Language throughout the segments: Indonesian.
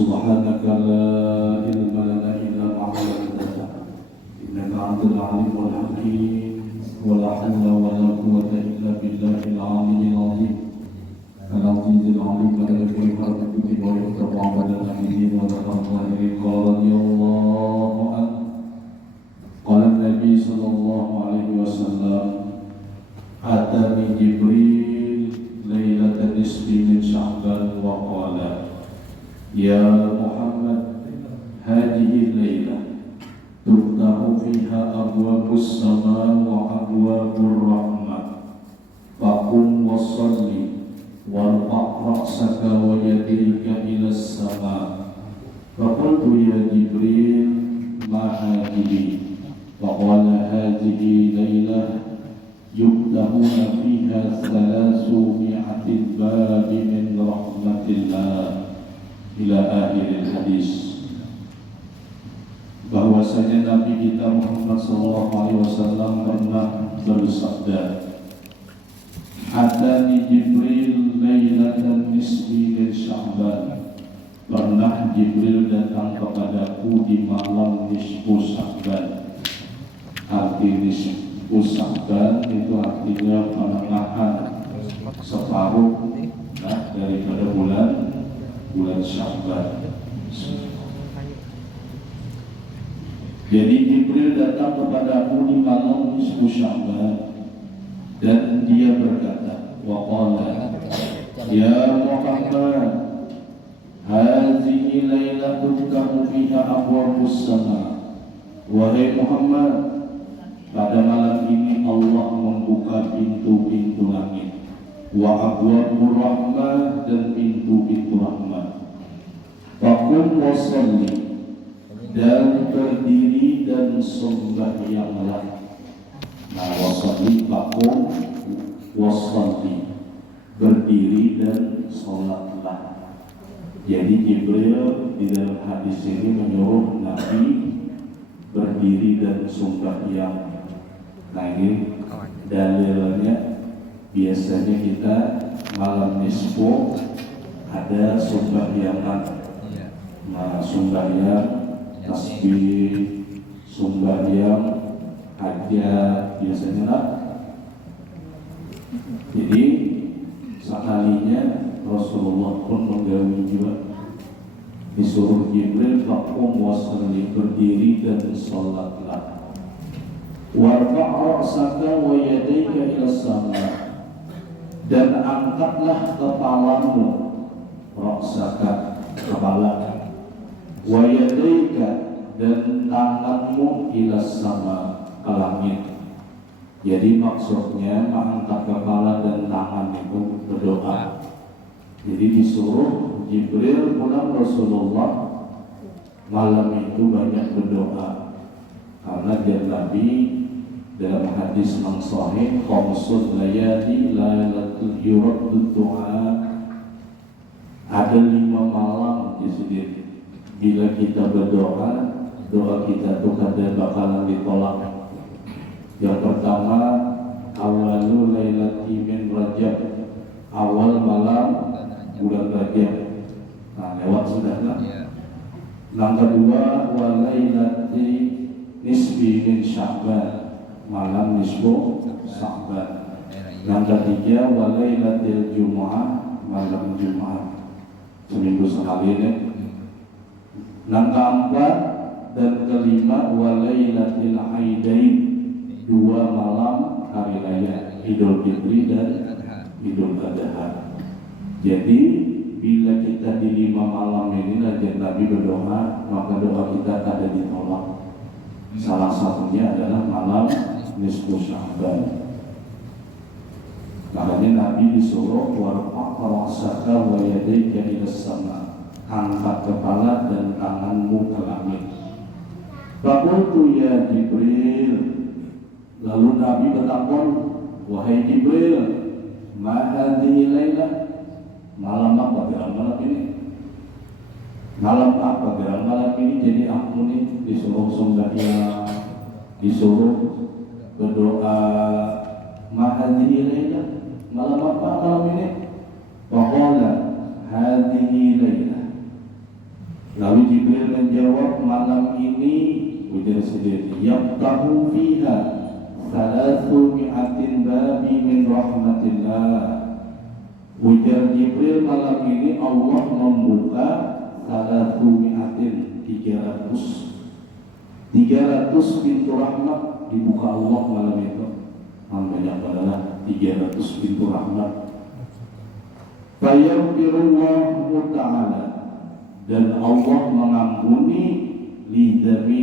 Subhanaka la ilma lana illa ma 'allamtana innaka antal 'alimul hakim wa la hawla wa la quwwata illa billahil 'aliyyil 'azim al-'azizil 'alim wa la yuhibbu wa yuhibbu al-hamidin wa al-qahirin qala ya Allah qala Nabi sallallahu alaihi wasallam atani Jibril lailatan nisfi min Sya'ban wa qala ya Muhammad hadhihi laylah tuftahu fiha abwabus sama wa abwabur rahmah faqum wa salli warfa' ra'saka wa yadayka ila as-sama faqultu ya Jibril ma hadhihi faqala hadhihi laylah yuftahuna fiha 300 babi min rahmatillah ila akhir hadis. Bahwasanya Nabi kita Muhammad SAW pernah bersabda, Atani Jibril lailatan nisfi min Sya'ban. Pernah Jibril datang kepadaku di malam nisfu Sya'ban. Arti nisfu Sya'ban itu artinya pertengahan separuh daripada bulan Sya'ban. Jadi Jibril datang kepada aku di malam nisfu Sya'ban dan dia berkata, wa qala ya Muhammad hadhihi lailatun kamu fiha abwabus sama. Wahai Muhammad, pada malam ini Allah membuka pintu-pintu langit, wa abwabur rahmah, dan pintu-pintu rahmat. Faqum wa salli, dan berdiri dan sembahyanglah. Nah, wa salli, faqum wa salli, berdiri dan salatlah. Jadi Jibril di dalam hadis ini menyuruh Nabi berdiri dan sembahyang. Nah, ini dalilnya. Biasanya kita malam nisfu ada sembahyangan, nah sembahyang tasbih, sembahyang hajat biasanya lah. Jadi sekalinya Rasulullah pun menggawi juga, disuruh Jibril faqum wasalli, berdiri dan salatlah. Warfa' ra'saka wa yadayka ila sama, dan angkatlah kepalamu, ra'saka, kepala, wa yadayka, dan tanganmu ila sama, ke langit. Jadi maksudnya mengangkat kepala dan tangan itu berdoa. Jadi disuruh Jibril pulang Rasulullah malam itu banyak berdoa, karena dia Nabi dalam hadis yang sahih, khamsul layali lailatul yuraddu du'a, ada 5 malam di sini bila kita berdoa, doa kita tuh kadang bakalan ditolak. Yang pertama, awalu lailati min Rajab, awal malam bulan Rajab. Nah, lewat sudah kan? Yang kedua, walailati nisbi min Sya'ban, malam nisfu Sya'ban. Yang ketiga, walailatil Jumu'ah, malam Jumat, seminggu sekali ya. Yang keempat dan kelima, walailatil Aidain, 2 malam hari raya Idul Fitri dan Idul Adha. Jadi bila kita di 5 malam ini lagi Nabi berdoa, maka doa kita ada ditolak. Salah satunya adalah malam nisfu Sya'ban. Makanya Nabi disuruh warfa' ra'saka wa yadayka ila sama, angkat kepala dan tanganmu ke langit. Faqultu ya Jibril, lalu Nabi bertakon, wahai Jibril, ma hadhihi lailah, malam apa gerang malam ini? Malam apa gerang malam ini? Jadi aku nih disuruh sembahyang, disuruh berdoa, ma hadhihi lailah, malam apa malam ini? Wa qala hadhihi lailah Lalu Jibril menjawab, malam ini ujar sendiri, yaftahu fiha thalathu mi'atin babi min rahmatillah. Ujar Jibril, malam ini Allah membuka thalathu mi'atin 300 pintu rahmat dibuka Allah malam itu. Namanya adalah 300 pintu rahmat. Fayaghfirullahu ta'ala, dan Allah mengampuni lidami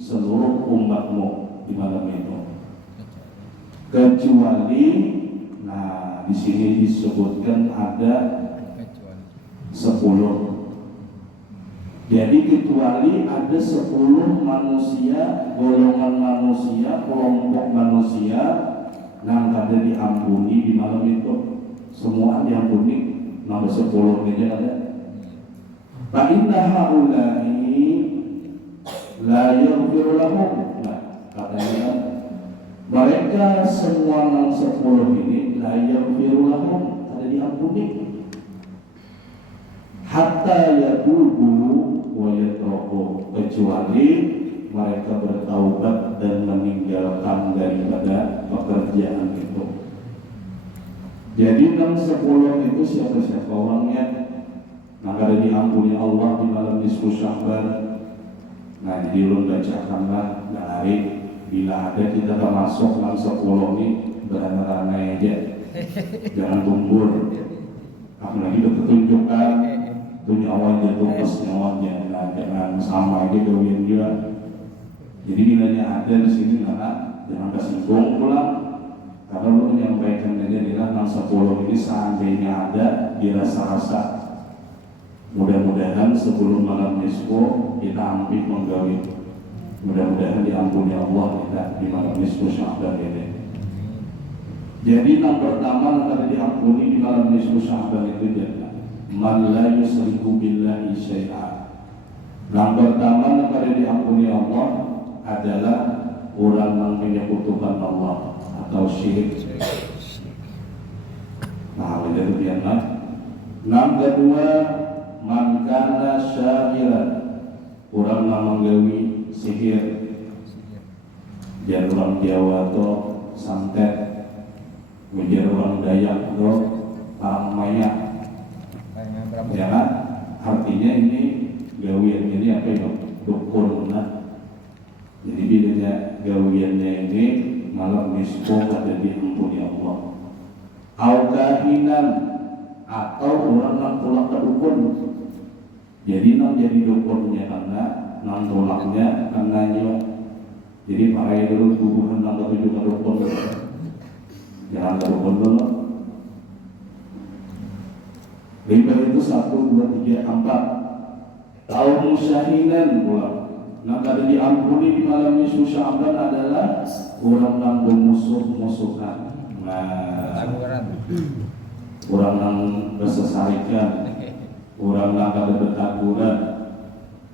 seluruh umatmu di malam itu, kecuali, nah di sini disebutkan ada 10. Jadi kecuali ada 10 manusia, golongan manusia, kelompok manusia yang ada diampuni di malam itu. Semua diampuni, nomor 10 aja ada. Fa inna haula'i la yaghfiru lahum. Nah, katanya mereka semua yang 10 ini la yaghfiru lahum, ada diampuni. Hatta yatubu wa yatruku, kecuali mereka bertaubat dan meninggalkan daripada pekerjaan itu. Jadi 10 itu siapa-siapa orangnya, maka ada diampuni Allah di malam nisfu Sya'ban. Nah, jadi ulun bacakanlah dari bila ada kita termasuk 10 ini beranai-anai aja, jangan gumbur. Apalagi udah ketunjukkan itu nyawanya tugas nyawanya, nah, jangan sama aja gawin dia. Jadi bilanya ada di sini, karena jangan kesinggung pulang. Karena lu menyampaikan aja adalah 10 ini seandainya ada dirasa-rasa. Mudah-mudahan sebelum malam nisfu kita hampir menggawi. Mudah-mudahan diampuni Allah kita di malam nisfu Sya'ban ini. Jadi yang pertama yang diampuni di malam nisfu Sya'ban itu adalah man la yusriku billahi syai'a. Yang pertama yang diampuni Allah adalah orang yang menyekutukan Allah atau syirik. Nah, itu biarlah. Yang kedua, man kana sya'iran, orang yang menggawi sihir. Jangan orang Jawa atau santet, menjadi orang Dayak atau orang Maya. Jangan, artinya ini gawian ini apa itu? Dukun. Nah, jadi bedanya gawiannya ini malam nisfu ada diampuni Allah. Aukahinan, atau orang yang tolak ke dukun. Jadi nang jadi dukunnya karena nang tolaknya karena nyo. Jadi pakai dulu hubungan nang ketujuh ke dukun. Jangan ke dukun dulu. Riba itu 1, 2, 3, 4. Tahu musyahinan pula. Nah, kada diampuni di malam nisfu Sya'ban adalah orang yang bermusuh-musuhan. Nah, orang yang bersesarikan, orang yang kada bertaburan,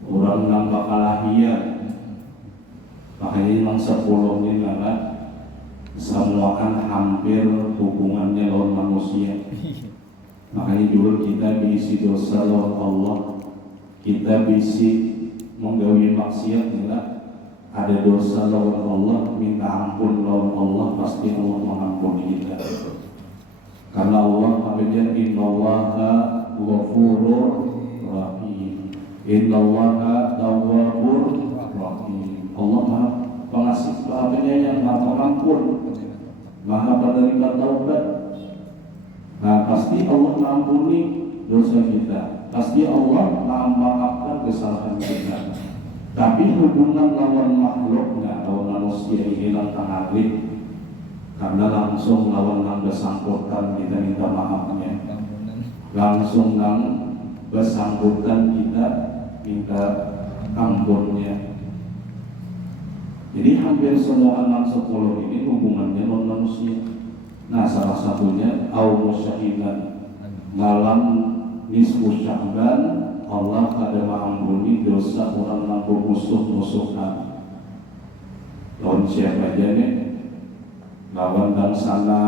orang yang bakalahian. Makanya memang 10 ini karena semua kan hampir hubungannya lawan manusia. Makanya dulu kita diisi dosa lawan Allah, kita bisi menggawi maksiat, enggak ada dosa lawan Allah, minta ampun lawan Allah, pasti Allah mengampuni kita. Karena Allah mengajar innallaha ghafurur rahim, innallaha tawwabur rahim. Allah Maha Pengasih, Maha Penyayang, Maha Pengampun, Maha Penerima taubat. Nah, pasti Allah mengampuni dosa kita, pasti Allah memaafkan kesalahan kita. Tapi hubungan lawan makhluk, nggak lawan manusia ini tentang adil, karena langsung lawan yang bersangkutan kita minta maafnya, langsung yang bersangkutan kita minta ampunnya. Jadi hampir semua anak 10 ini hubungannya non manusia. Nah, salah satunya al-musyahidan malam nisfu Sya'ban, Allah ada mengampuni dosa orang yang bermusuh-musuhan. Lawan siapa aja nih? Lawan dan sana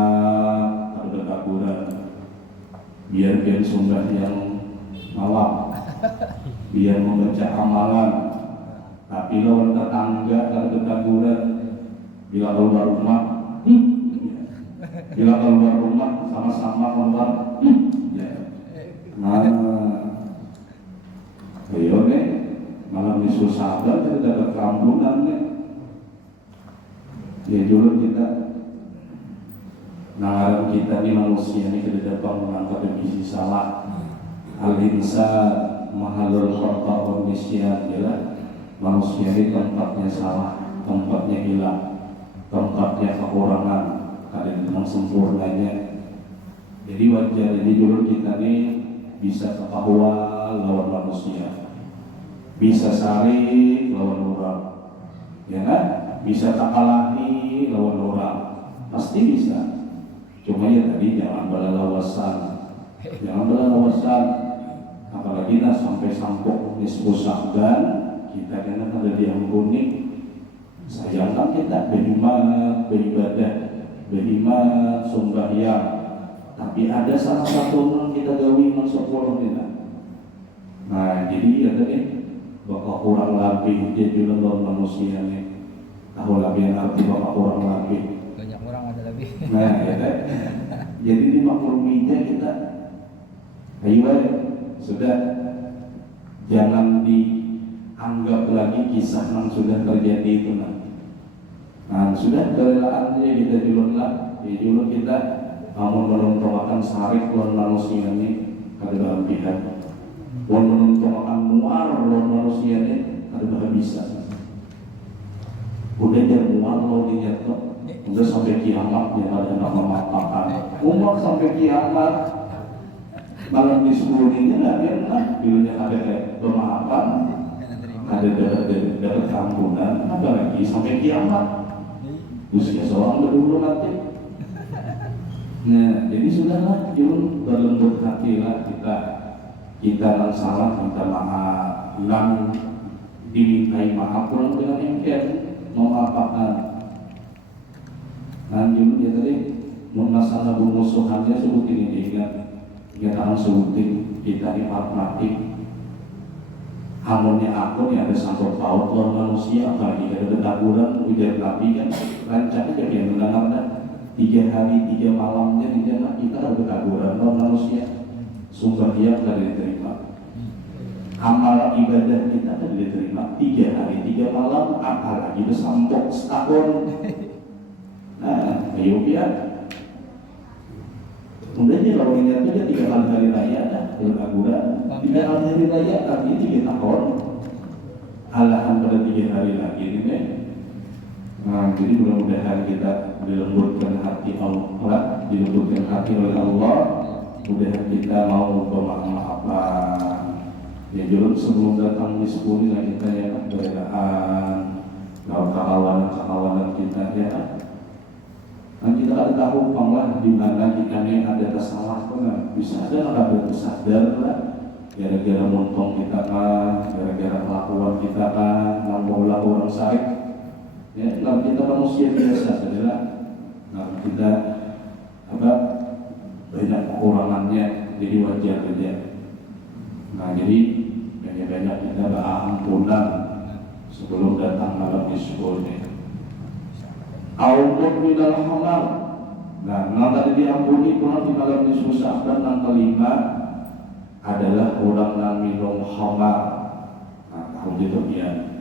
ada kaburan, biar dia sumbah yang malam. biar membaca amalan. Tapi lawan tetangga kalau ketakuran, bila keluar rumah, bila keluar rumah sama-sama keluar, ya. Nah, ayo nih, malam disusah kita dapat kerambunan nih. Ya dulu kita, nah kita ini manusia ini kita dapat mengangkat visi salah. Al-insan mahalul khata wa nisyan, ya. Manusia ini tempatnya salah, tempatnya hilang, tempatnya kekurangan, ada yang sempurnanya. Jadi wajar ini dulu kita ini bisa ketahuan lawan manusia, bisa saling lawan orang, ya kan? Bisa tak kalahi lawan orang, pasti bisa. Cuma ya tadi jangan berlawasan, jangan berlawasan. Apalagi kita sampai sampuk nisbusahkan. Kita kan ada diampuni. Sayangkan kita beriman, beribadah, beriman, sembahyang. Tapi ada salah satu yang kita gawi masuk pulau kita. Nah, jadi ya tadi bakal kurang lebih dia juga dalam manusia nih. Tahu lebih arti bakal kurang lebih. Banyak orang ada lebih. Nah, ya kan. Jadi dimakluminya kita. Ayo, sudah jangan dianggap lagi kisah yang sudah terjadi itu nanti. Nah, sudah kerelaan dia kita julurlah, julur kita mau menuntungan sarik lawan manusia ini kada berlebihan. Mau menuntungan muar lawan manusia ini kada bisa. Udah dia muar lawan niat tuh, udah sampai kiamat dia ada nama makapan. Umur sampai kiamat. Malam di sepuluh ini lah dia lah, dulunya ada kayak pemaafan, ada dapat kampunan, apalagi sampai kiamat. Usia seorang berdulu nanti. Nah, jadi sudahlah, jangan berlembut hati lah kita yang salah minta maaf, yang dimintai maaf pulang dengan engkel, memaafkan. Nah, jangan dia tadi masalah bermusuhannya sebutin ini ingat. Kita harus sebutin kita dihormati. Hamunnya aku nih ada sangkut paut lawan manusia, apalagi ada ketakuran ujar Nabi kan rancang aja yang mendengarnya 3 hari 3 malamnya di jannah kita ada ketakuran lawan manusia. Sumpah dia tidak diterima. Amal ibadah kita tidak diterima 3 hari 3 malam, apalagi besampok setahun. Nah, ayo biar. Kemudian kalau ini aja 3 hari raya dah, berlaguran 3 hari raya artinya 3 tahun. Alahan pada 3 hari lagi ini. Nah, jadi mudah-mudahan kita dilembutkan hati Allah, dilembutkan hati oleh Allah. Mudah-mudahan kita mau bermaaf-maafan. Ya jurut sebelum datang di sepuluh lah kita ya berelaan, kawan-kawan kita ya. Dan kita ada tahu panglah di mana kita ini ada kesalahan, bisa ada sadar lah, gara-gara montong kita kan, gara-gara kelakuan kita kan, ngomong orang sakit, ya, kalau kita manusia biasa adalah, kalau kita banyak kekurangannya, jadi wajar saja. Nah jadi banyak kita berampunan sebelum datang malam disebutnya. Auqud minal hamar. Nah, tadi diampuni pulang di malam disusahkan. Yang kelima adalah orang yang minum hamar. Nah, tahu itu dia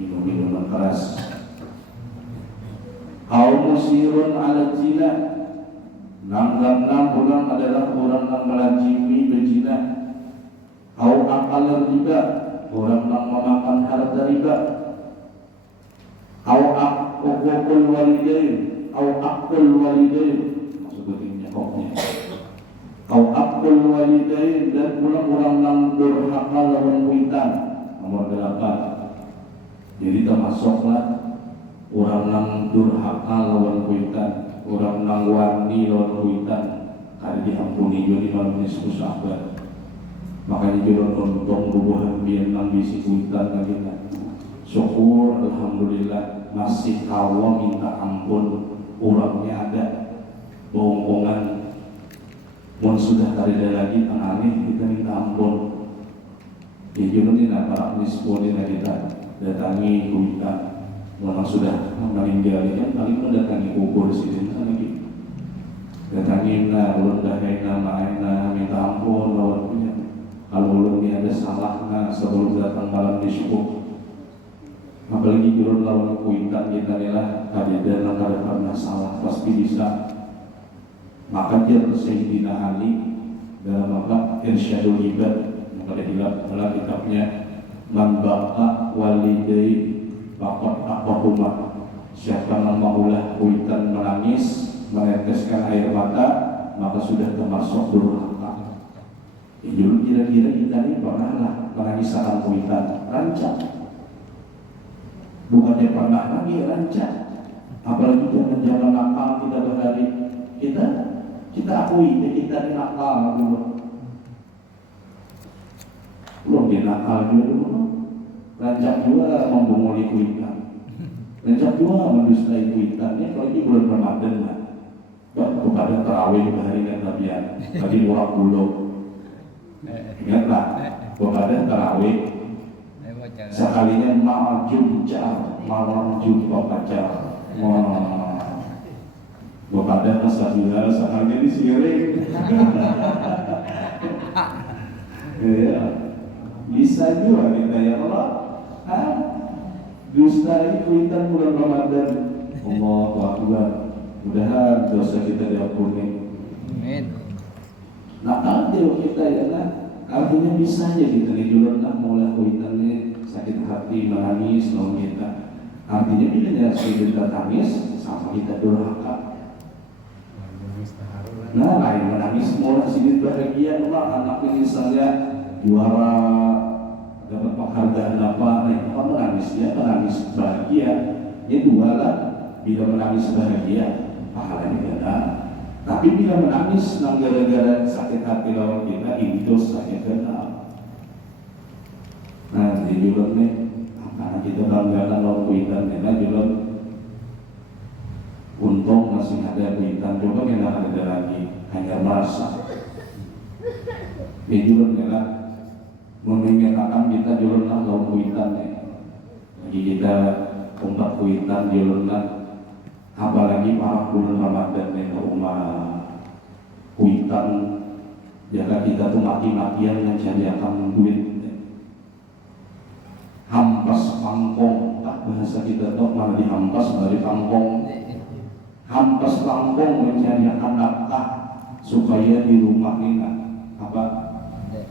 minum-minuman keras. Au musirun ala zina. Enam orang adalah orang yang melazimi berzina. Au akal riba, orang yang memakan harta riba. Au akul walidain, au akul walidain, maksudnya koknya. Au akul walidain dan orang-orang yang durhaka lawan kuitan. Nomor 8. Jadi termasuklah orang yang durhaka lawan kuitan, orang yang wani lawan kuitan, kada diampuni juga di malam susah banget. Makanya juga untung bubuhan biar nang bisi kuitan lagi kan. Syukur alhamdulillah masih Allah minta ampun, orangnya ada bohong-bohongan. Mun sudah kada lagi tangani kita minta ampun. Junun ini para nispo ini kita datangi kuitan, memang sudah meninggal kan paling mendatangi kubur sini lagi. Datangi ulun dahena maena minta ampun lawan punya. Kalau ulun ini ada salahnya sebelum datang malam nispo. Apalagi ulun lawan kuitan kita inilah kadeda kada pernah salah pasti bisa. Maka dia Sayyidina Ali dalam apa Irsyadul Ibad pada hilaf dalam kitabnya Man baqa walidai faqad aqahuma. Siapa yang maulah kuitan menangis meneteskan air mata maka sudah termasuk durhaka. Dulu kira-kira kita ini pernahlah menangis akan kuitan rancang. Bukannya pernah lagi rancang. Apalagi jangan nakal kita berhari kita akui kita ini nakal dulu. Belum dinakal juga dulu, rancang juga membunguli kuitan, rancang juga mendustai kuitannya. Kalau ini bulan Ramadan lah, kepada terawih hari Nabian, tadi murah bulu, ingatlah, kepada terawih, sekalinya ma'ajum pacar, kepada asabila sekalinya disiring, ya. Bisa juga kita ya Allah dustai kuitan bulan Ramadan. Allahu Akbar. Mudah-mudahan dosa kita diampuni. Amin. Nah kalau kita ya artinya bisa aja kita nih dulu mulai kuitannya sakit hati menangis lawan kita. Artinya bila ya kita tangis sama kita durhaka. Nah lain menangis mulai sedikit bahagia anaknya misalnya juara dapat penghargaan apa, menangis dia menangis bahagia. Ya dua lah, bila menangis bahagia pahalanya ganda. Tapi bila menangis gara-gara sakit hati lawan kita ini dosanya ganda. Nah di julun nih, karena kita banggakan lawan kuitan kita julun. Untung masih ada kuitan, coba kita ada lagi hanya merasa. Di julun ya mengingatkan kita julunlah lawan kuitan ya. Jadi kita umat kuitan julunlah, apalagi para bulan Ramadan ya rumah kuitan jaga kita tuh mati-matian mencariakan duit. Hampas pangkong, tak bahasa kita tuh malah dihampas dari pangkong. Hampas pangkong mencariakan nafkah supaya di rumah ini apa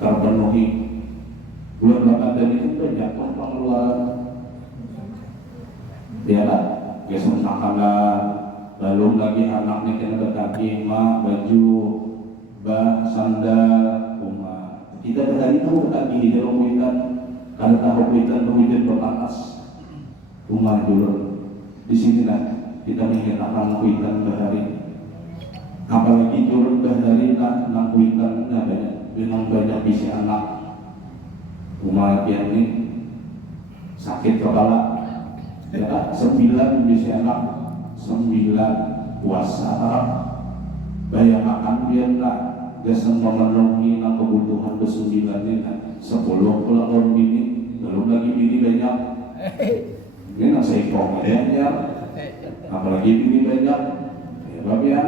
terpenuhi. Bulan Ramadan itu banyaklah pengeluaran. Ya kan? Biasa makanan, belum lagi anaknya kena berkaki, mak, baju, sandal, rumah. Kita berhari tahu berkaki di dalam kuitan, karena tahu kuitan berhujan berpanas. Rumah dulu. Di sini lah kita mengingatkan kuitan berhari. Apalagi turun berhari nak kuitan banyak, dengan banyak isi anak. Rumah yang ini sakit kepala ya, 9 bisa anak 9 puasa bayangkan dia nak biasa memenuhi kebutuhan ke-9 10 pulang bini belum lagi bini banyak ini nak sekong banyak apalagi bini banyak ya bagian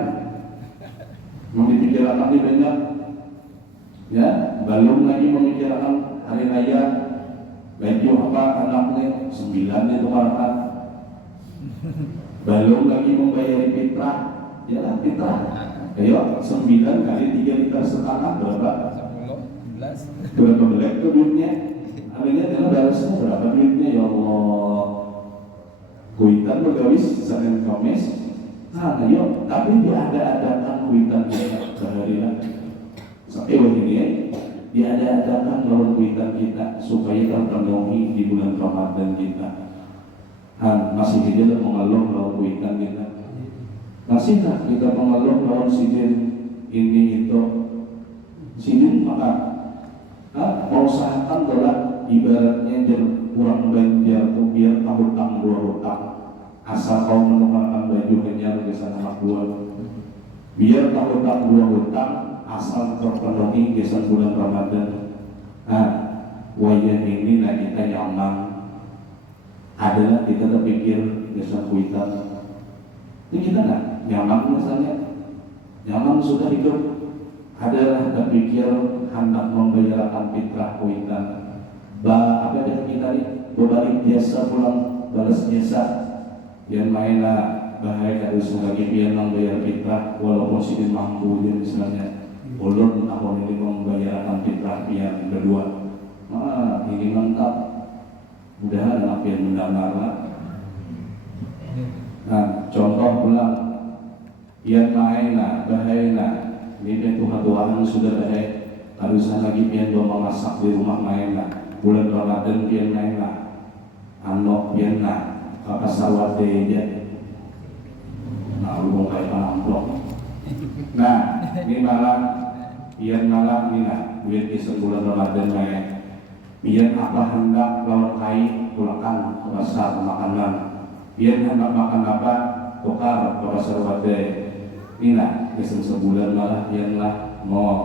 mau dipikirkan ini banyak ya belum lagi memikirkan hari raya baju apa anaknya 9 itu marah. Belum lagi membayar fitrah, ya lah fitrah. Ayo 9 kali 3,5 liter berapa? 10, 11. Berapa belek tuh duitnya? Akhirnya dalam balasnya berapa duitnya ya Allah? Kuitan bergawis Senin Kamis. Nah, ayo tapi diada-adakan kuitan sehari-hari. Sampai begini ya. Diada-adakan lawan kuitan kita supaya terpenuhi di bulan Ramadan kita. Masih kita mengeluh lawan kuitan kita. Masihkah kita mengeluh lawan sidin ini itu? Sidin maka mengusahakan telah ibaratnya kurang banjar tuh biar hutang 2 hutang. Asal kau menukarkan baju kenyal ke sana anak buah. Biar hutang 2 hutang. Asal terpenuhi kesan bulan Ramadan. wajah ini lah kita nyaman. Adalah kita terpikir desa kuitan. Itu kita nggak nyaman misalnya, nyaman sudah hidup. Adalah terpikir hendak membayarkan fitrah kuitan. Apa yang kita ini berbalik jasa pulang balas jasa. Yang mainlah bahaya harus lagi biar membayar fitrah walaupun sih mampu dia misalnya. Ulun tahun ini membayarkan fitrah yang kedua. Ini mantap. Mudahan anak yang mendengar lah. Nah, contoh pulang, yang main lah, bahaya lah. Ini Tuhan sudah bahaya. Harusan lagi pian dua memasak di rumah main lah. Bulan Ramadan pian main lah. Anok pian lah. Apa sawate aja. Nah, lu mau kayak amplop. Nah, ini malam, pian malam ini lah. Duit di sebulan Ramadan main. Biar apa hendak lawan kai pulakan ke pasar makanan. Biar hendak makan apa tukar ke pasar wade. Inilah kisah sebulan malah biarlah mau.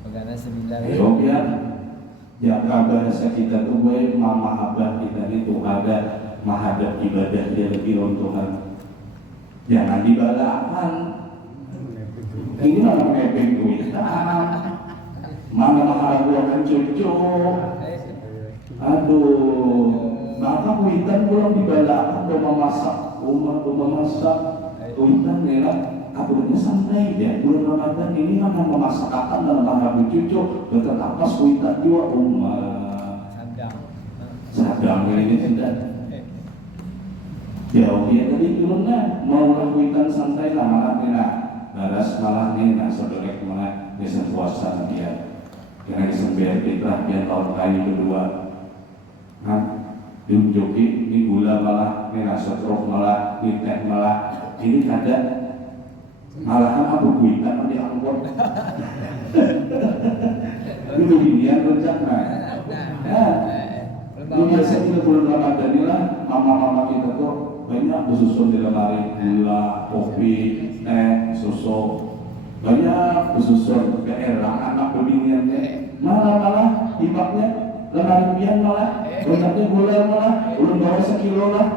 Bagaimana sembilan? Ayo biar jaga bahasa kita tuh baik mama abah kita itu ada menghadap ibadah dia lebih Tuhan. Jangan dibalakan. Ini malah ngepek duitan. Mana mengharapkan cucu. Aduh, maka kuitan pulang dibalakan mau masak, rumah masak. Kuitan nela, kabarnya santai ya. Bulan Ramadan ini mana memasak akan dalam mengharapkan cucu. Betul apas kuitan juga rumah. Sadang ini tidak. Jauh dia tadi turunnya mau kuitan santai lah malah nela. Baras malah nela saudara malah desa puasa dia. Karena disembiar fitrah yang tahun kali kedua. Nah, diunjuki ini gula malah, ini nasotrok malah, ini teh malah, ini kada malahan apa kuitan diangkut. Itu binian rencana. Nah, ini biasa kita bulan Ramadan ini lah, mama-mama kita tuh banyak bersusun di lemari gula, kopi, teh, susu. Banyak bersusun daerah anak pembiniannya malah ibaknya lemari pian malah banyaknya gula malah belum bawa sekilo lah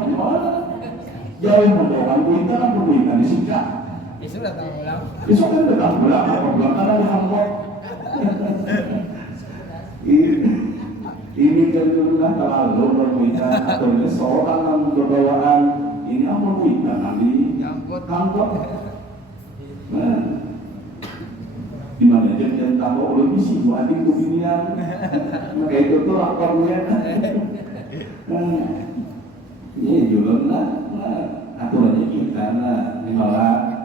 jauh mendoan kuitan apa kuitan disikat Besok datang pulang. besok kan datang pulang apa pulang karena dihambok ini tentulah terlalu berkuitan atau seorang yang berbawaan ini apa kuitan nanti angkot di mana jangan tahu lebih sih buat adik kebinian kayak itu tuh lapornya ini julun lah aturannya kita ini malah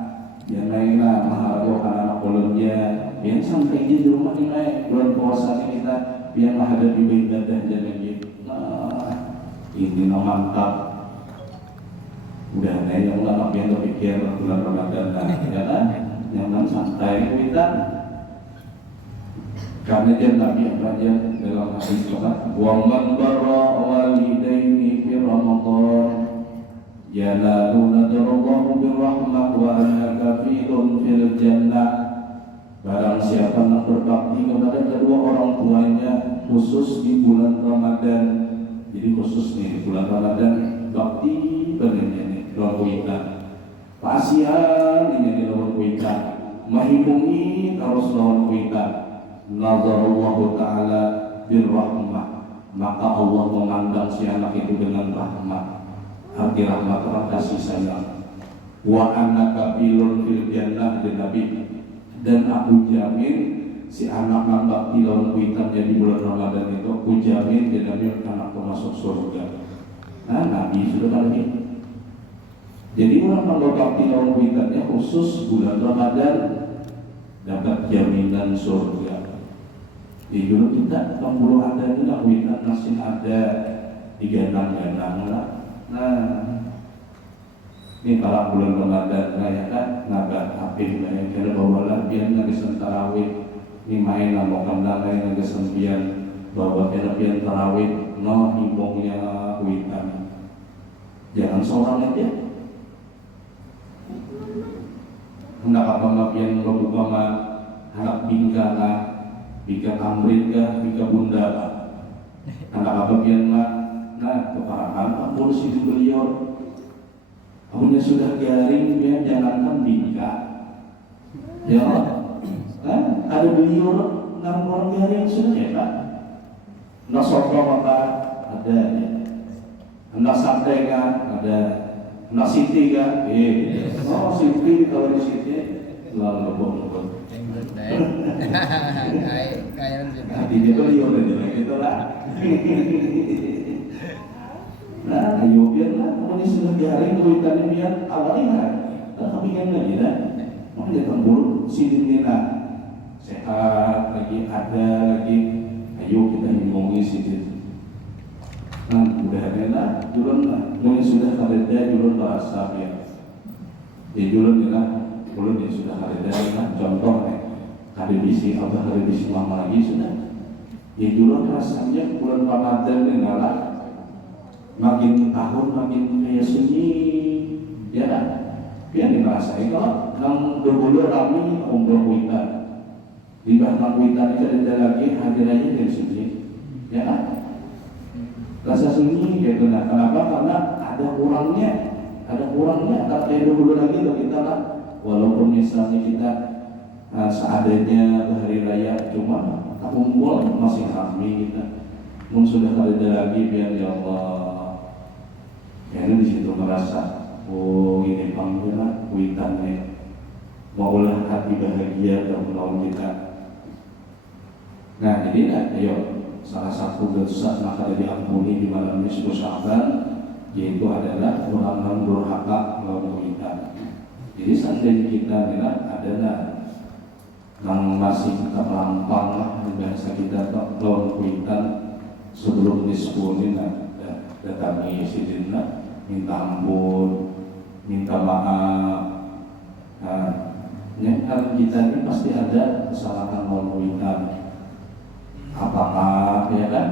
yang lain lah maharoh anak kolonnya yang sampai di rumah ini bulan puasa kita biar menghadapi ibadah dan lagi ini mantap udah yang lama yang terpikir bulan Ramadan ya kan yang santai kita karena dia Nabi raja dalam hadis sholat wa man barra walidaini fi Ramadan yanalu nadarallahu birrahmah wa ana kafilun fil jannah. Barang siapa yang berbakti kepada kedua orang tuanya khusus di bulan Ramadan. Jadi khusus nih bulan Ramadan bakti benernya nih doa kuitan pasian ini di lawan kuitan mahibungi terus lawan kuitan nazarullahu ta'ala birrahmah maka Allah memandang si anak itu dengan rahmat arti rahmat kasih sayang wa annaka filun fil jannah dan aku jamin si anak nambah lawan kuitan jadi bulan Ramadan itu aku jamin dia jamin anak masuk surga. Nah Nabi sudah tadi jadi orang menghormati lawan kuitannya khusus bulan Ramadan dapat jaminan surga. Di dulu kita 60 ada itu dah kuitan masih ada 3 ganang lah. Nah, ini para bulan Ramadan ya kan nabat hafid lah yang kira bawa latihan lagi tarawih. Ini main nama kandang yang lagi sembian bawa kira-kira tarawih no ibongnya kuitan. Jangan seorang aja. Hendak apa mapian membuka anak bingka lah, bingka amrit kah, bingka bunda lah. anak apa pian mah nah keparahan ampun si beliau amunnya sudah garing ya jangankan bingka ya kan ada beliau nang orang garing sudah ya kan nak soto maka ada ya nak santai kan ada nak siti kan oh siti kalau di siti lalu lebon kayak hatinya tuh liur aja gitu lah. Nah, ayo biar lah, kalau sudah garing kuitannya biar awalnya kami kan lagi dah, mau dia tembul sini lah sehat lagi ada lagi, ayo kita ngomongin sini. Nah, udah ada lah, julun lah, mulai sudah ada julun bahasa biar, ya julun lah, julun ya sudah ada lah, contoh nih. Hari bisi atau hari bisi lama lagi sudah ya dulu rasanya bulan Ramadan ini ngalah makin tahun makin kayak sunyi ya kan biar dirasain kalau nang dulu rame umroh witan di bahkan witan itu ada lagi hadirannya dari sunyi ya kan rasa sunyi gitu nah kenapa karena ada kurangnya kalau kayak dulu lagi tuh kita lah walaupun misalnya kita seadanya hari raya cuma kumpul masih ramai kita mun sudah ada lagi biar ya Allah ya di situ merasa oh ini panggilan kuitannya maulah hati bahagia dan menolong kita nah jadi ayo salah satu dosa maka diampuni di malam nisfu Sya'ban yaitu adalah orang durhaka melawan kuitan jadi seandainya kita adalah yang masih tetap lampang lah bahasa kita lawan kuitan sebelum nisfunin datangi sidina minta ampun minta maaf kan kita ini pasti ada kesalahan lawan kuitan apakah ya kan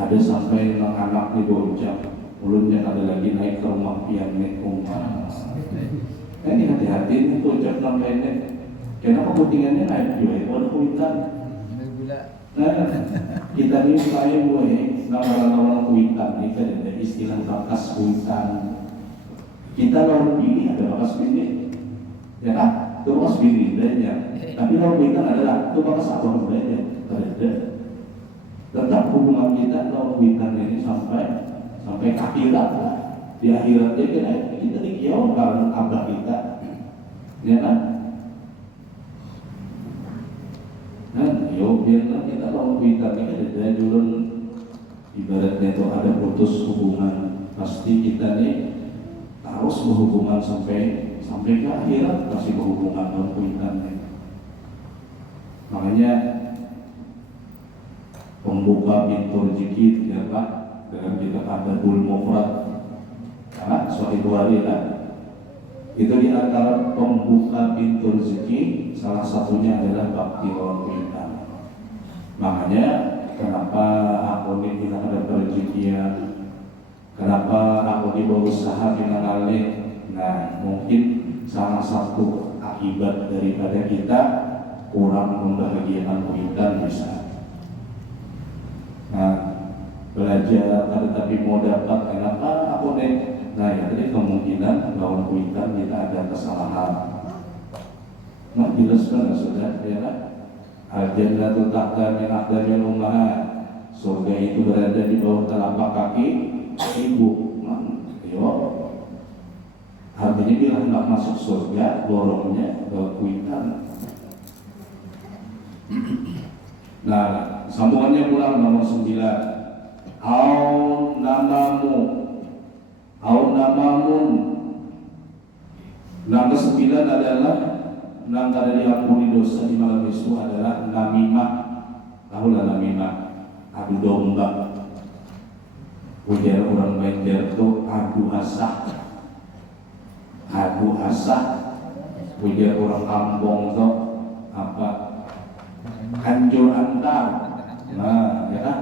ada sampai anak dibonceng ulunnya ada lagi naik ke rumah pian rumah ini hati-hati ini bocah nampaknya karena kepentingannya naik juga, kalau kuitan. Nah, kita ini saya boleh nama-nama kuitan ini kan ada istilah bakas kuitan. Kita lawan pilih ada bakas pilih, ya kan? Itu bakas pilih aja. Tapi lawan kuitan adalah itu bakas apa aja, ada. Tetap hubungan kita lawan kuitan ini sampai akhirat lah. Di akhiratnya kita dikiau karena abah kita, ya kan? Biarlah kita kalau kita ada julun ibaratnya itu ada putus hubungan pasti kita nih harus berhubungan sampai ke akhirat pasti berhubungan dengan kuitannya makanya pembuka pintu rezeki ya Pak dengan kita Adabul Mufrad karena suatu hari lah itu di antara pembuka pintu rezeki salah satunya adalah bakti lawan kuitan makanya kenapa aku ini tidak ada perezekian kenapa aku ini berusaha mengalih nah mungkin salah satu akibat daripada kita kurang membahagiakan kuitan bisa nah belajar tetapi mau dapat kenapa aku ini nah ya tadi kemungkinan lawan kuitan kita ada kesalahan nah jelas kan sudah ya kan Al-Jannatu tahta min aqdamil ummahat surga itu berada di bawah telapak kaki ibu yo artinya bila hendak masuk surga dorongnya ke kuitan nah sambungannya pulang nomor 9 au namamun yang ke-9 adalah yang kada diampuni dosa di malam itu adalah namimah. Tahu lah namimah, adu domba. Ujar orang Banjar itu adu hasah. Ujar orang kampung itu apa? Anjur antar. Nah, ya kan?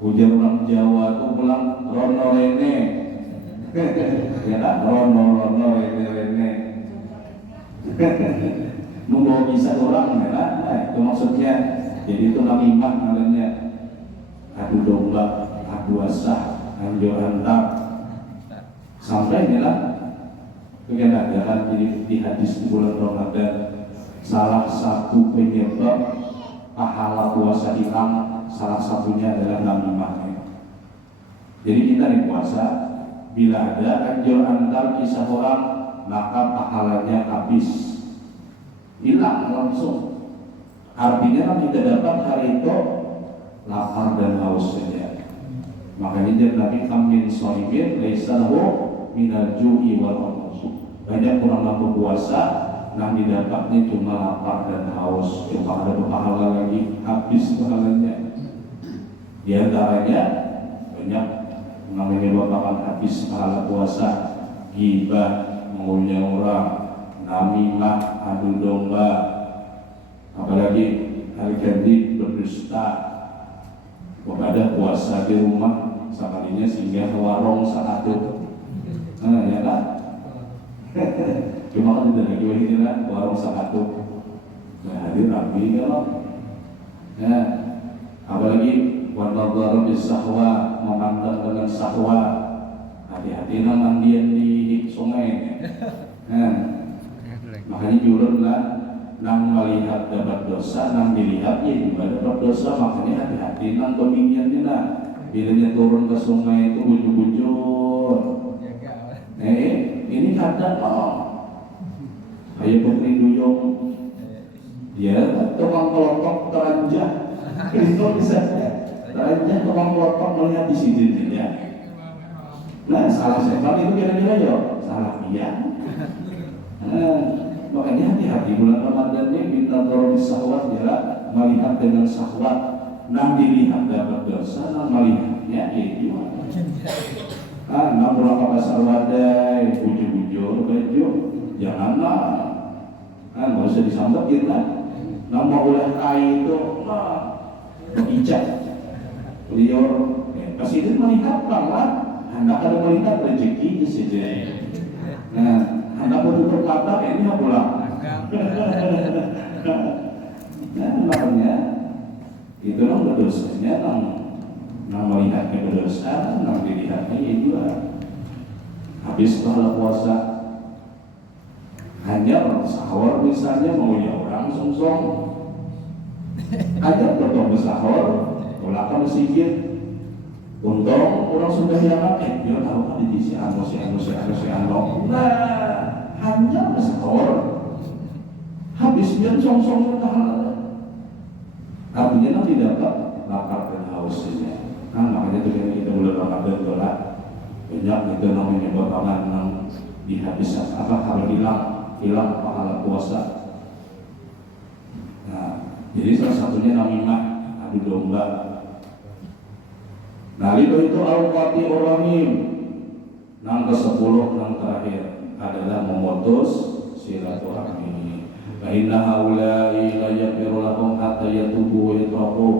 Ujar orang Jawa itu pulang rono rene. Ya kan? Rono rene. Membawa bisa orang ya, nah itu maksudnya jadi itu namimah namanya adu domba, adu asah, anjur antar. Sampai inilah keadaan di hadis di bulan Ramadan, salah satu penyebab pahala puasa hilang, salah satunya adalah namimah. Jadi kita di puasa, bila ada anjur antar kisah orang, maka pahalanya habis, hilang langsung. Artinya kan kita dapat hari itu lapar dan haus saja. Makanya dia Nabi kamin sohibin laisa lahu minal ju'i wal haus. Banyak orang mampu puasa, yang didapatnya cuma lapar dan haus. Cuma ada pahala lagi, habis pahalanya. Di antaranya banyak menyebabkan habis pahala puasa, ghibah, mengunyah orang, namimah, adu domba, apalagi al-kadhib, berdusta. Kepada puasa di rumah sekalinya singgah ke warung satu, ya kan? Cuma kan tidak lagi ini lah warung satu, nah hadir rapi kalau, ya apalagi wanadharu bisahwa, memandang dengan sahwa, hati-hati mandian di sungai, makanya julun lah. Nang melihat dapat dosa, nang dilihat ya juga dapat dosa, makanya hati-hati nang kemingiannya lah. Bilanya turun ke sungai itu bujur-bujur. Ini kadang ayo putri duyung, dia tukang kelotok teranjak, itu bisa teranjak tukang kelotok melihat di sini dia. Nah salah setan itu kira-kira ya salah dia. Makanya hati-hati bulan Ramadan ini minta dorong syahwat ya, melihat dengan syahwat, nang dilihat dapat dosa, nang melihatnya itu. Nang berapa pasar wadai, bujur-bujur, baju, janganlah, nggak usah disambut kita. Nang mau ulah kai itu, bijak, lior, presiden melihat bahwa hendak ada melihat rezeki saja. Nah. Anda perlu berkata ini apa pulang? Nah, makanya itu nang berdosanya, nang melihatnya berdosa, nang dilihatnya itu habis pahala puasa. Hanya sahur misalnya maunya orang sungsong, aja bertemu sahur, ulakan sedikit. Untung orang sudah yang dia tahu kan di si anu. Nah, hanya sahur habis dia song-song tahan. Artinya nanti dapat lapar dan haus saja. Nah, makanya itu kita bulan Ramadan tolak banyak itu namanya bakalan di habis kalau hilang pahala puasa. Nah, jadi salah satunya namimah, adu domba. Nah itu al-qati rahim. Yang ke-10 yang terakhir adalah memutus silaturahmi. Fa inna haula'i la yaghfiru lahum hatta yatubu wa yatrafu.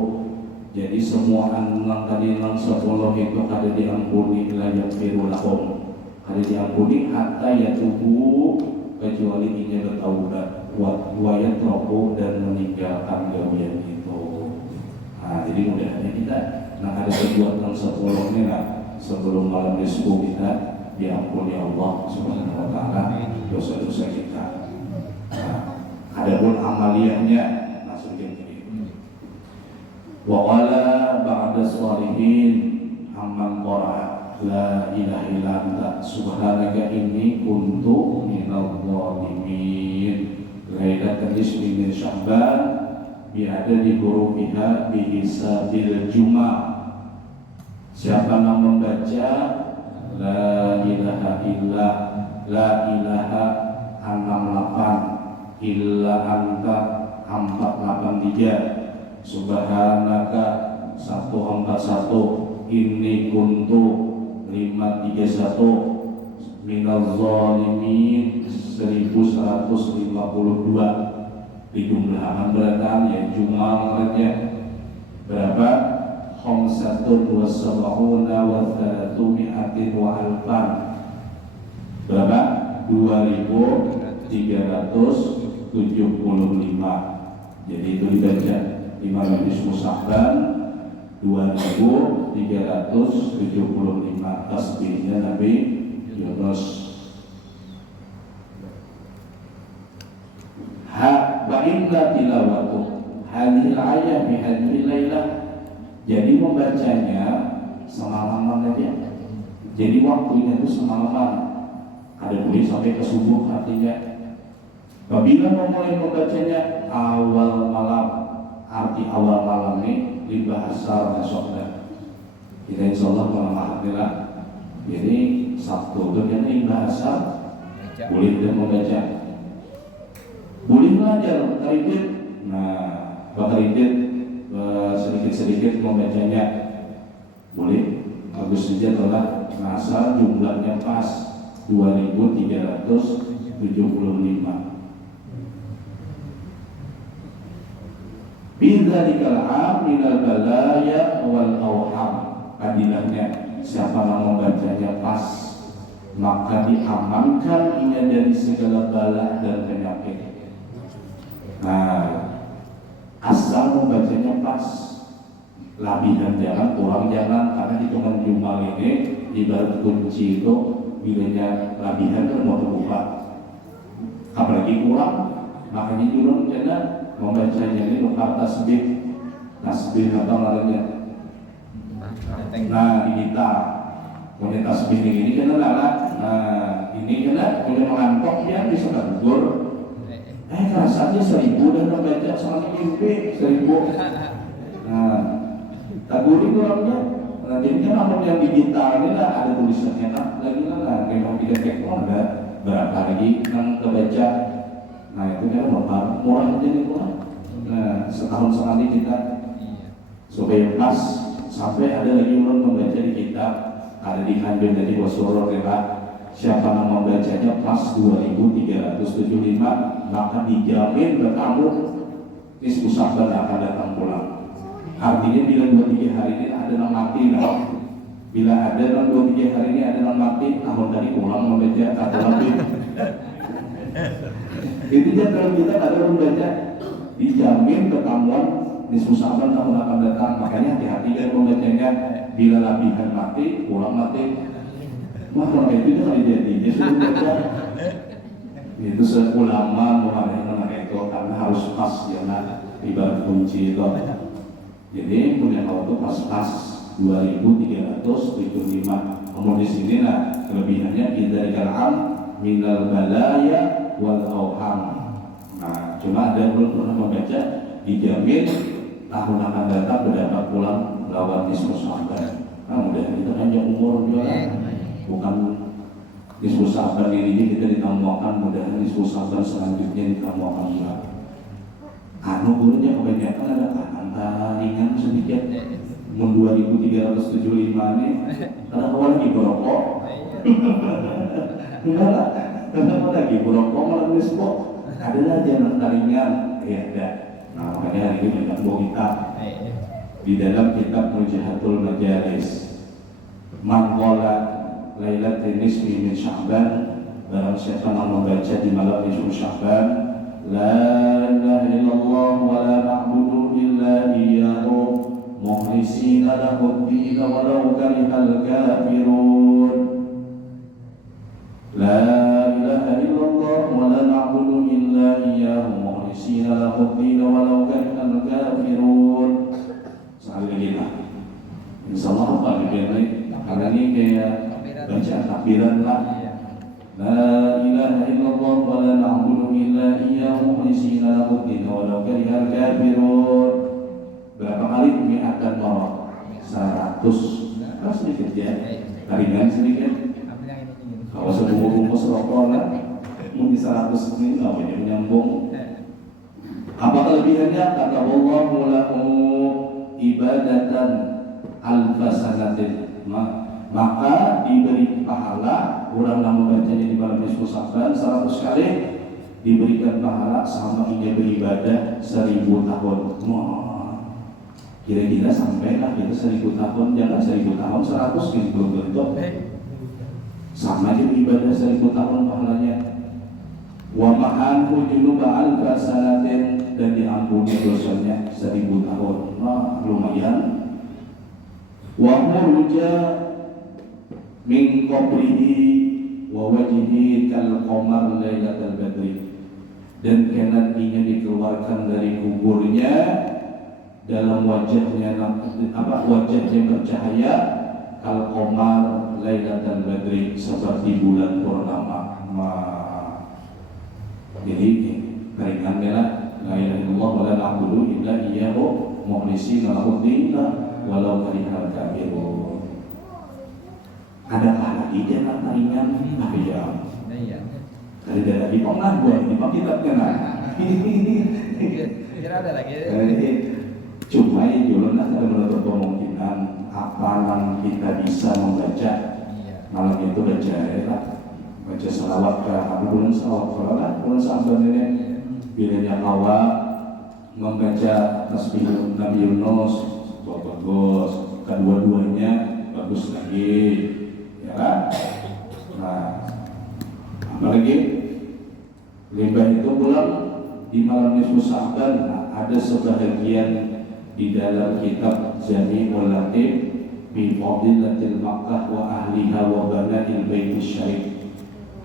Jadi semua yang tadi yang 10 itu ada diampuni, la yaghfiru lahum. Ada diampuni hatta yatubu, kecuali ingin bertaubat wa yatrafu dan meninggalkan gawean itu. Nah, jadi mudah-mudahan kita ada perbuatan 10 ini sebelum malam nisfu kita diampuni Allah Subhanahu wa taala dosa-dosa kita. Adapun amaliyahnya langsung begini. Wa qala ba'da shalihin amman qara la ilaha illa anta subhanaka inni kuntu minadh dhalimin. Lailatul nisfi min Sya'ban biada di hurufiha bihisabil Jumat. Siapa yang membaca la ilaha illa, la ilaha 68, illa anta 483, subhanaka 141, inni kuntu 531, minaz zalimin 1152. Dijumlahkan beratan ya jumlahnya berapa? Khamsatun wa sab'una wa thalathumi'atin wa alfan. Berapa? 2375. Jadi itu dibaca 5 Sya'ban 2375 tasbihnya Nabi Yunus. Wa inna tilawatu hadhil ayat bi hadhil lailah. Jadi membacanya semalaman aja. Jadi waktunya itu semalaman. Ada boleh sampai ke subuh artinya. Apabila mau mulai membacanya awal malam, arti awal malam ini di bahasa besoknya. Kita insyaallah malam alhamdulillah. Jadi Sabtu itu kan di bahasa boleh dia membaca. Boleh belajar taridid. Nah, taridid sedikit-sedikit membacanya. Boleh. Bagus saja telah asal jumlahnya pas 2375. Bidzalikal am minal balaya wal awham. Adilahnya siapa yang membacanya pas maka diamankan ia dari segala bala dan penyakit. Nah, asal membacanya pas, labihan jangan, kurang jangan, karena hitungan jumal ini ibarat kunci itu bilanya labihan kan mau terbuka, apalagi kurang, makanya jurung jangan membacanya ini lupa tasbih apa namanya. Nah di kita punya tasbih ini kena lala, nah ini kena punya mengantok dia bisa kabur. Rasanya 1000 dan membaca sama mimpi 1000. Nah taguri kurangnya. Nah jadi kan apa yang digital ini lah ada tulisannya kan lagi lah memang tidak teknologi ada berapa lagi yang kebaca. Nah itu kan murah aja nih murah. Nah setahun sekali kita supaya pas sampai ada lagi orang membaca di kitab ada di kanjeng dari Wasoro Rela. Siapa yang membacanya pas 2375 maka dijamin bertamu ini susah akan datang pulang. Artinya bila 2-3 hari ini ada yang mati, nah. Bila ada yang 2-3 hari ini ada yang mati, tahun tadi pulang membaca atau lebih. Itu dia kalau kita ada yang membaca dijamin ketamuan disusahkan tahun akan datang. Makanya hati-hati kan membacanya. Bila labihan mati, pulang mati. Wah kalau itu kan jadi dia suruh baca. Itu seulama mulainya itu karena harus pas ya nak ibarat kunci itu. Jadi punya waktu pas-pas 2375. Namun di sini nah kelebihannya kita dikatakan minal balaya wal auham. Nah cuma ada belum pernah membaca dijamin tahun akan datang berdapat pulang lawan nisbus sahabat. Nah mudah itu hanya umur juga bukan nisbus sahabat ini kita ditambahkan mudah nisbus sahabat selanjutnya ditambahkan juga. Anu gurunya kebanyakan ada kanan ringan sedikit. 2375 ini karena awal lagi berokok. Enggak lah, karena lagi berokok malah nisbus. Ada aja yang ringan, ya ada. Nah makanya hari ini kita bawa kitab di dalam kitab Mujahatul Majalis. Man qala lailatul nisfi min Sya'ban, barang siapa yang membaca di malam nisfu Sya'ban, la ilaha illallah wa la na'budu illa iyyahu mukhlisina lahu-d-din walau karihal kafirun. La ilaha illallah wa la na'budu illa iyyahu mukhlisina lahu-d-din walau karihal kafirun. Sekali lagi lah. Insyaallah apa ini karena ini kayak baca takbiran lah. La ilaha illallah wa la na'budu illa iyyahu mukhlisina lahu-d-din walau karihal kafirun. Berapa kali mi'atan marah? 100. Kan sedikit ya. Ringan sedikit. Kalau sebungkus rokok lah mungkin 100 ini nggak punya menyambung. Apa kelebihannya? Kata Allah lahu ibadatan alfasanatin, maka diberi pahala orang yang membacanya di malam nisfu Sya'ban 100 kali diberikan pahala sama ia beribadah 1000 tahun. Kira-kira sampailah kita 1000 tahun, jangan 1000 tahun 100 gitu belum tentu. Sama aja ibadah 1000 tahun pahalanya. Wa mahanhu junuba alfasanatin, dan diampuni dosanya 1000 tahun. Nah lumayan wa murja min qabrihi wa wajhihi kal qamar lailatal badri, dan kenatinya dikeluarkan dari kuburnya dalam wajahnya wajahnya bercahaya kal qamar lailatal badri, seperti bulan purnama. Jadi keringannya lah, la ilaha illallah wa la na'budu illa iyyahu mukhlishina lahu dinna walau karihal kafirun. Adakah lagi jalan ringan? Ya. Iya. Dari pernah buat di kitabnya nah. Kira ada lagi. Cuma ya dulu ada menutup kemungkinan apa yang kita bisa membaca. Iya. Malam itu baca baca salawat ke Abu Bulan salawat bulan sahabat ini bilanya awal membaca tasbih Nabi Yunus bagus, kedua-duanya bagus lagi, ya kan? Nah, apalagi limbah itu pulang di malam nisfu Sya'ban. Nah, ada sebahagian di dalam kitab Jami'ul Latif bi Fadilatil Makkah wa ahliha wa bana'il baitis syarif.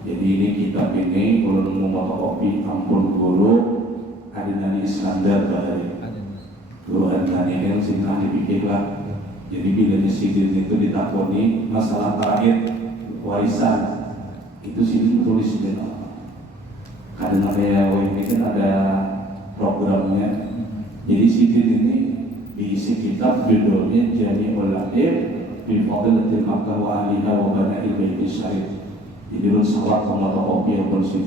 Jadi ini kitab ini kalau mau fotokopi ampun guru Adinani Iskandar Bahari. Guru Adinani ini sinah dipikir lah. Jadi bila Sidin itu ditakoni masalah terakhir warisan, itu Sidin tulis Sidin apa? Karena ini kan ada programnya. Jadi Sidin ini diisi kitab judulnya Jami'ul Latif bi Fadilatil Makkah wa ahliha wa bana'il baitis syarif. Jadi salat sama kopi yang bersih.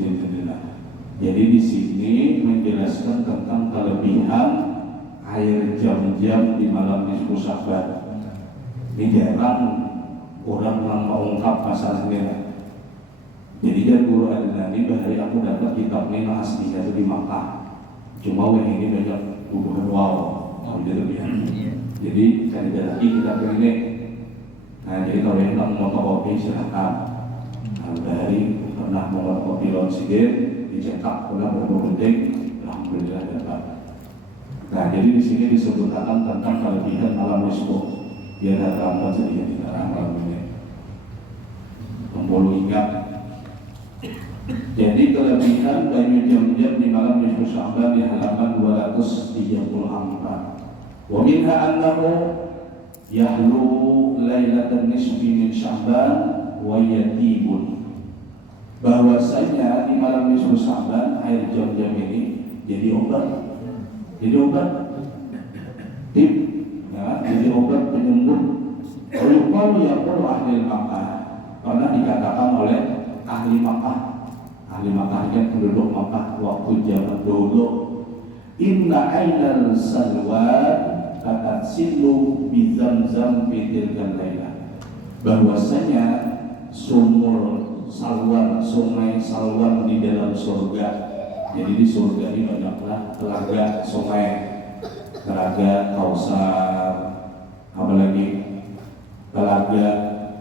Jadi di sini menjelaskan tentang kelebihan air jam-jam di malam nisfu Sya'ban. Ini jarang orang mengungkap masalahnya. Jadi kan guru Adinani bahari aku dapat kitab ini aslinya itu di Makkah. Cuma ini banyak hubungan gitu ya. Jadi cari lagi kitab ini. Nah jadi kalau yang mau kopi silakan. Dari pernah membuat kopi lawan Sidin dicetak pernah berapa penting, alhamdulillah dapat. Nah jadi di sini disebutkan tentang kelebihan malam nisfu. Dia datang sedikit di dalam malam ini. Pembulu ingat. Jadi kelebihan banyu jam-jam di malam nisfu Sya'ban di halaman 234. Wa minha annahu yahlu lailatan nisfi min Sya'ban wa yatibun. Bahwasanya di malam nisfu Sya'ban air jam-jam ini jadi obat. Jadi obat. Tip, ya, jadi obat penyembuh. Kalau ahli Makkah, pernah dikatakan oleh ahli Makkah. Ahli Makkah kan penduduk Makkah waktu zaman dulu. Inna ainal salwan kata silu bi Zamzam fi tilkal lailah. Bahwasanya sumur Salwan, sungai Salwan di dalam surga. Jadi di surga ini banyaklah telaga sungai, telaga Kausar, apalagi telaga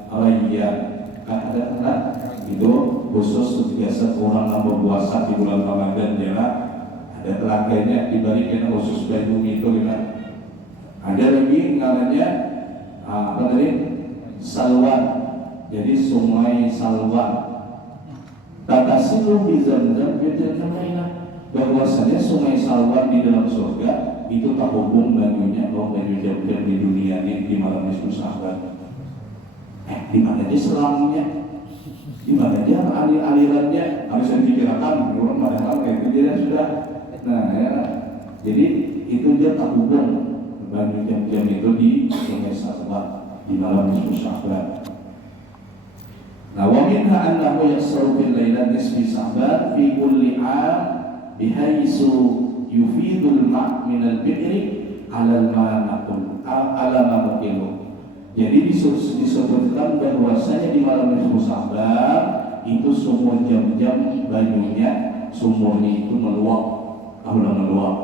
Rayyan. Ada itu khusus biasa orang yang berpuasa di bulan Ramadan ya. Ada telaganya dibalikin khusus dari bumi itu ya. Ada lagi namanya apa tadi? Salwan. Jadi sungai Salwan. Tatasilu bi Zamzam bahwasanya sungai Salwan di dalam surga itu tak hubung banyunya banyu jam-jam di dunia ini di malam nisfu Sya'ban. Di mana aja selangnya? Di mana aja alirannya? Harus dipikirkan orang padahal itu dia sudah. Nah ya. Jadi itu dia tak hubung banyu jam-jam itu di sungai Salwan di malam nisfu Sya'ban. Nah, wa minha annahu yasru fil lailat nisfi Sya'ban fi kulli 'am bihaitsu yufidul ma' min al-bi'ri 'ala al-manaqul ala maqilu. Jadi disebutkan bahwasanya di malam nisfu Sya'ban itu sumur jam-jam banyunya sumurnya itu meluap. Meluap.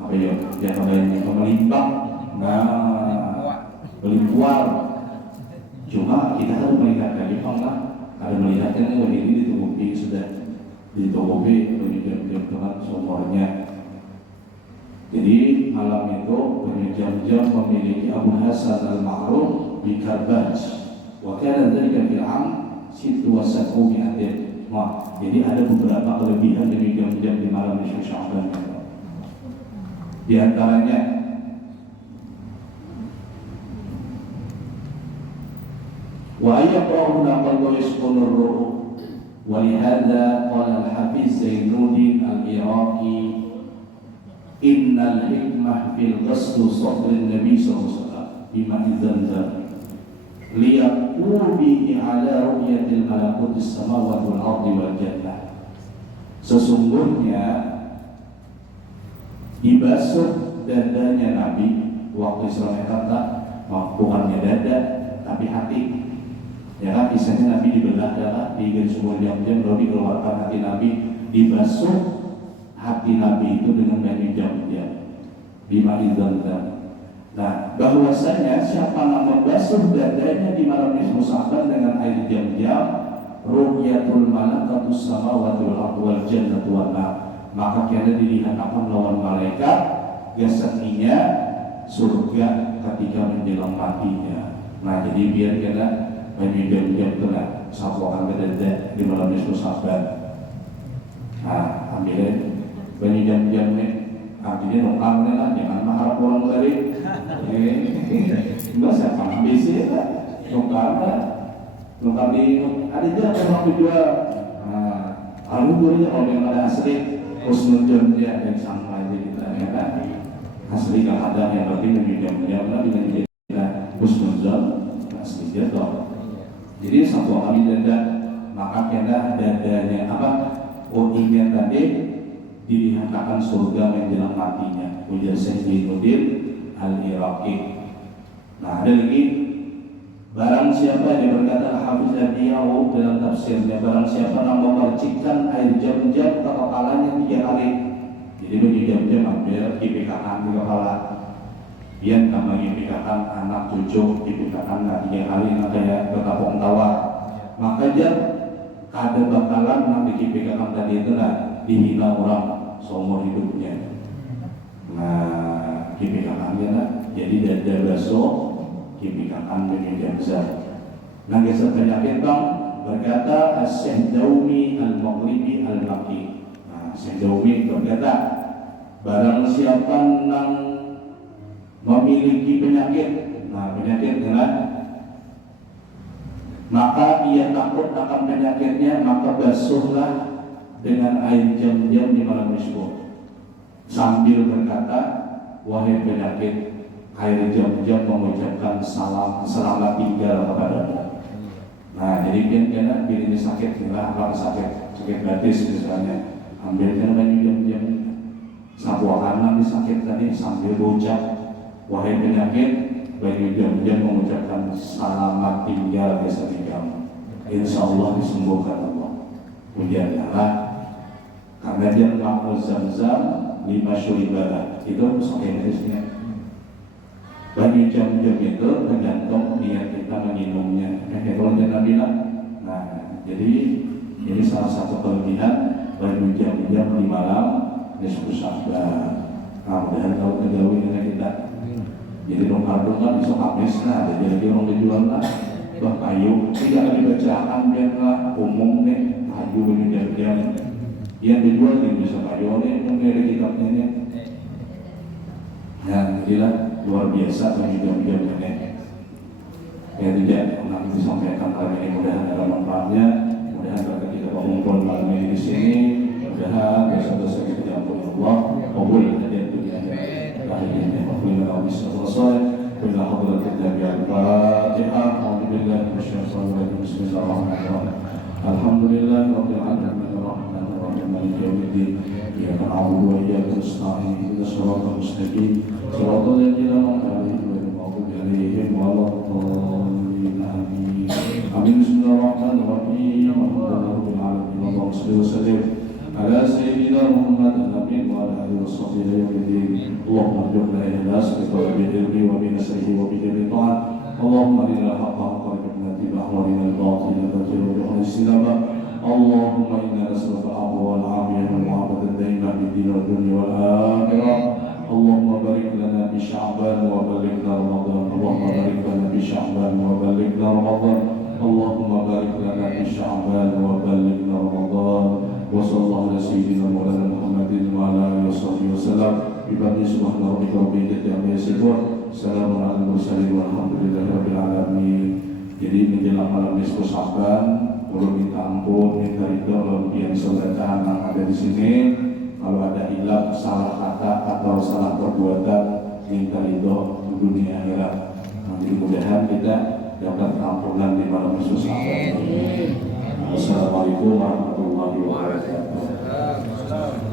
Apa ya? Dia melimpah. Nah, melimpah. Cuma kita harus melihat dari Allah, ada melihatnya ini ditutupi sudah ditutupi jam-jam sumurnya. Jadi malam itu Bani Jamjam memiliki Abu Hasan al-Ma'ruf di Karbaj. Wa kana dzalika fil 'am sittu wa sab'u mi'atin. Wah, jadi ada beberapa kelebihan Bani Jamjam di malam nisfu Sya'ban. Di antaranya wa yaqra'u naqal wa yasqunu ar-ruh. ولهذا قال الحافظ زين الدين العراقي إن الحكمة في الغسل صدر النبي صلى الله عليه وسلم بماء زمزم ليقول به على رؤية الملكوت السماوات والأرض والجنة. Sesungguhnya dibasuh dadanya Nabi waktu Isra Mi'raj, bukannya dada tapi hati. Ya kan, kisahnya Nabi dibelah darah, diikat sumur Jamjam, lalu dikeluarkan hati Nabi, dibasuh hati Nabi itu dengan Bani Jamjam, bimai Zamzam. Nah, bahwasanya siapa yang membasuh dadanya di malam nisfu Sya'ban dengan air Jamjam, ru'yatul malakatus samawati wal ardi wal jannatu wan nar, maka kena dilihat akan lawan malaikat jasadinya surga ketika menjelang matinya. Nah, jadi biar kena Bani Jamjam itu lah sapuan kedada di malam nisfu Sya'ban. Nah, ambilin Bani Jamjam ni, artinya nongkangnya lah, jangan mengharap orang dari enggak siapa ambil sih lah, nongkangnya nongkang di ada jalan orang dijual. Nah, alhamdulillah kalau yang ada asli husnul jamjam yang sama aja kita ya kan, asli gak ada yang berarti Bani Jamjam lah dengan jadilah husnul jam asli jatuh. Jadi satu kali dada, maka kena dadanya apa? Ingat tadi dilihatkan surga menjelang matinya. Ujar Syekh Zainuddin al-Iraqi. Nah, ada lagi barang siapa yang berkata Hafiz Al-Diyawu dalam tafsirnya, barang siapa yang memercikkan air Jamjam ke kepalanya 3 kali. Jadi bagi Jamjam ambil dipikakan di kepala. Biar nama dipikakan anak cucu dipikakan 3 kali kayak bertapung tawar. Maka dia ada bakalan nanti dipikakan tadi itu lah dihina orang seumur hidupnya. Nah, dipikakannya lah jadi dada basuh dipikakan Bani Jamzam. Nah, kisah penyakit bang berkata Syekh Daumi al-Maghribi al-Maki. Nah, Syekh Daumi berkata barang siapa nang memiliki penyakit, nah penyakit kan, maka ia takut akan penyakitnya, maka basuhlah dengan air Jamjam di malam nisfu sambil berkata, wahai penyakit, air Jamjam mengucapkan salam selamat tinggal kepadamu. Nah, jadi biar ini sakit, apa sakit gratis misalnya, ambilkan air Jamjam, sapu kanan sakit tadi sambil ucap, wahai penyakit, Bani Jamjam mengucapkan selamat tinggal bersama kamu. Insya Allah disembuhkan Allah. Ujianlah karena dia makhluk Zamzam 5 syuribalah itu pakai hadisnya. Bani Jamjam itu tergantung niat kita meminumnya. Kalau jangan bilang, nah jadi ini salah satu kelebihan Bani Jamjam di malam nisfu Sya'ban. Nah, mudah-mudahan kalau terjauh dengan kita. Jadi dongkar-dongkar bisa habis lah, jadi lagi orang dijual lah. Bah kayu, tidak dibacakan biarlah umum nih, kayu Bani Jamjam. Yang dijual nih bisa kayu nih, yang dari kitabnya nih. Nah, jadilah luar biasa Bani Jamjam ini. Ya tidak pernah disampaikan kali ini, mudah-mudahan ada manfaatnya. Mudah-mudahan kalau kita mengumpul malam ini di sini, mudah-mudahan dosa-dosa kita diampuni Allah. Qabul hadiah dunia akhirnya. Wabillahi taufiq wal hadratin Nabi al-Fatihah. A'udzubillahi minasyaitonir rajim. Bismillahirrahmanirrahim. Alhamdulillahi rabbil alamin arrahmanir rahim maliki yaumiddin. Iyyaka na'budu wa iyyaka nasta'in. Ihdinas siratal mustaqim. Shiratal ladzina an'amta 'alaihim ghairil maghdubi 'alaihim waladdallin. Amin. Amin. Bismillahirrahmanirrahim. Alhamdulillahi rabbil alamin. Allahumma shalli wa sallim ala sayyidina Muhammad nabi wa ala alihi washabbihi yaumiddin. Allahumma ij'alna ihlas bi talabil ilmi wa bi nasrihi wa bi jami'i ta'at. Allahumma arina al-haqqa haqqan warzuqna ittiba'ahu wa arina al-batila batilan warzuqna ijtinabah. Allahumma inna nas'aluka al-'afwa wal 'afiyata wal 'afiyata ad-daimah fid din wad dunya wal akhirah. Allahumma barik lana fi Sya'ban wa balighna Ramadan. Allahumma barik lana fi Sya'ban wa balighna Ramadan. Allahumma barik lana fi Sya'ban wa balighna Ramadan. Wa sallallahu ala sayyidina Maulana Muhammadin wa ala alihi wasallam. Ibadi subhana rabbika rabbil izzati amma yasifun. Assalamu alal mursalin walhamdulillahi rabbil alamin. Jadi menjelang malam nisfu Sya'ban, perlu minta ampun, minta ridho lempian saudara yang ada di sini. Kalau ada hilaf, salah kata atau salah perbuatan, minta ridho di dunia akhirat. Nah, mudah-mudahan kita dapat ampunan di malam nisfu Sya'ban. Assalamualaikum warahmatullahi wabarakatuh.